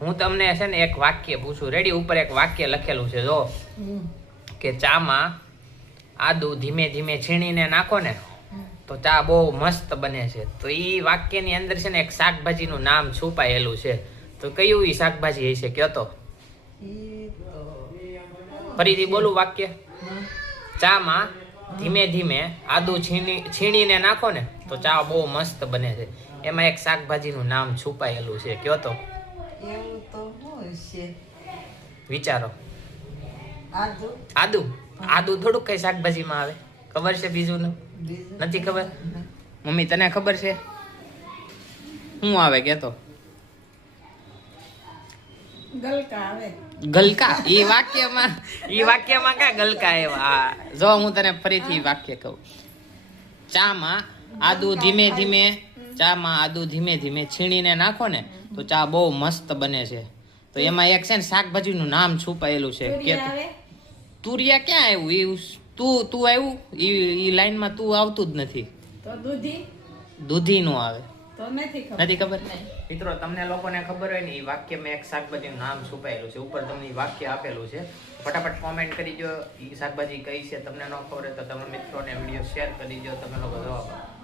હું તમને છે ને એક વાક્ય પૂછું, રેડી? ઉપર એક વાક્ય લખેલું છે જો, કે ચામાં આદુ ધીમે ધીમે છીણીને નાખો ને તો ચા બહુ મસ્ત બને છે. તો ઈ વાક્યની અંદર છે ને એક શાકભાજીનું નામ છુપાયેલું છે. તો કયું ઈ શાકભાજી હશે? કયો તો. ફરીથી બોલું વાક્ય. ચામાં ધીમે ધીમે આદુ છીણીને નાખો ને તો ચા બહુ મસ્ત બને છે. એમાં એક શાકભાજીનું નામ છુપાયેલું છે. કયો તો. એવું તો હોય છે. વિચારો. આદુ. આદુ. આદુ થોડુંક કઈ શાકભાજીમાં આવે? ખબર છે બીજું નથી ખબર? મમ્મી તને ખબર છે શું આવે? કેતો. ગલકા આવે. ગલકા? ઈ વાક્યમાં ક્યાં ગલકા આવ્યા? જો હું તને ફરીથી વાક્ય કહું. ચામાં આદુ ધીમે ધીમે છીણીને નાખો ને તો ચા બહુ મસ્ત બને છે. તો એમાં એક છે ને શાકભાજીનું નામ છુપાયેલું છે. કે તુરિયા ક્યાં આવ્યું? તું આવ્યું ઈ લાઈનમાં? તું આવતું જ નથી. તો દૂધી નું આવે. તો નથી ખબર? મિત્રો તમને લોકોને ખબર હોય ને ઈ વાક્યમાં એક શાકભાજીનું નામ છુપાયેલું છે. ઉપર તમને ઈ વાક્ય આપેલું છે. ફટાફટ કોમેન્ટ કરી દો ઈ શાકભાજી કઈ છે. તમને ન ખબર હોય તો તમે મિત્રોને વિડીયો શેર કરી દો. તમે લોકો જવાબ આપો.